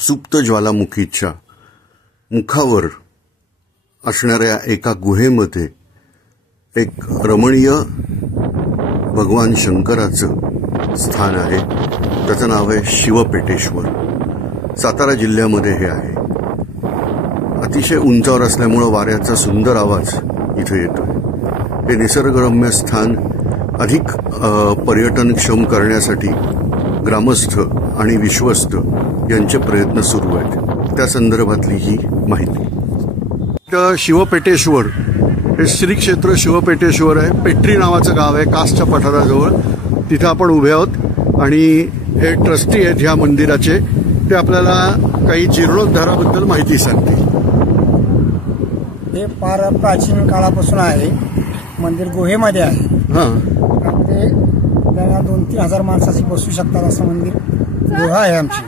सुप्त ज्वालामुखीच्या मुखावर असणाऱ्या एका गुहेमध्ये एक रमणीय भगवान शंकराचं स्थान आहे. त्याचं नाव आहे शिवपेटेश्वर. सातारा जिल्ह्यामध्ये हे आहे. अतिशय उंचावर असल्यामुळं वाऱ्याचा सुंदर आवाज इथे येतोय. हे निसर्गरम्य स्थान अधिक पर्यटनक्षम करण्यासाठी ग्रामस्थ आणि विश्वस्त यांचे प्रयत्न सुरू आहेत. त्या संदर्भातली ही माहिती. शिवपेटेश्वर हे श्री क्षेत्र शिवपेटेश्वर आहे. पेट्री नावाचं गाव आहे कासच्या पठाराजवळ. तिथं आपण उभे आहोत आणि हे ट्रस्टी आहेत ह्या मंदिराचे. ते आपल्याला काही जीर्णोद्धाराबद्दल माहिती सांगतील. हे फार प्राचीन काळापासून आहे. मंदिर गुहेमध्ये आहे. त्यामध्ये 2-3 हजार माणसाची बसू शकतात असं मंदिर गुहा आहे आमची.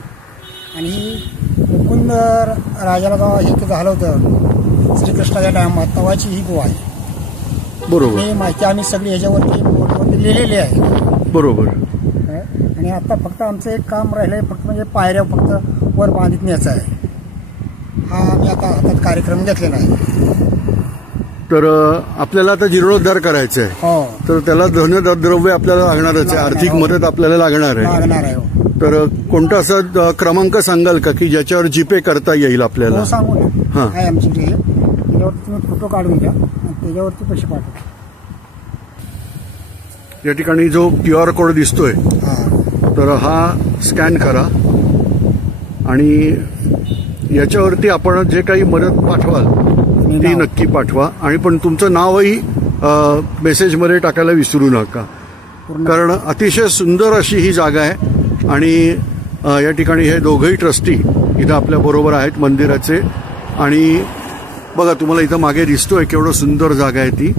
आणि मुकुंद राजाला जेव्हा हे झालं होतं श्रीकृष्णाच्या टायमात तेव्हाची ही गुहा आहे. बरोबर. ही माहिती आम्ही सगळी ह्याच्यावरती बोर्डवरती लिहिलेली आहे. बरोबर. आणि आता फक्त आमचं एक काम राहिलंय फक्त म्हणजे पायऱ्या फक्त वर बांधित न्यायचा आहे. हा आम्ही आता हातात कार्यक्रम घेतलेला आहे. तर आपल्याला आता जीर्णोद्धार करायचा आहे. हो. तर त्याला धनद्रव्य आपल्याला लागणारच आहे. आर्थिक मदत आपल्याला लागणार आहे. तर कोणता असा क्रमांक सांगाल का की ज्याच्यावर जीपे करता येईल आपल्याला? सांगू ना. आहे आमची त्याच्यावरती तुम्ही फोटो काढून घ्या आणि त्याच्यावरती पैसे पाठवा. या ठिकाणी जो QR कोड दिसतोय तर हा स्कॅन करा आणि याच्यावरती आपण जे काही मदत पाठवाल ती नक्की पाठवा. आणि पण तुमचं नावही मेसेजमध्ये टाकायला विसरू नका. कारण अतिशय सुंदर अशी ही जागा आहे. आणि या ठिकाणी हे दोघंही ट्रस्टी इथं आपल्या बरोबर आहेत मंदिराचे. आणि बघा तुम्हाला इथं मागे दिसतोय केवढं सुंदर जागा आहे ती.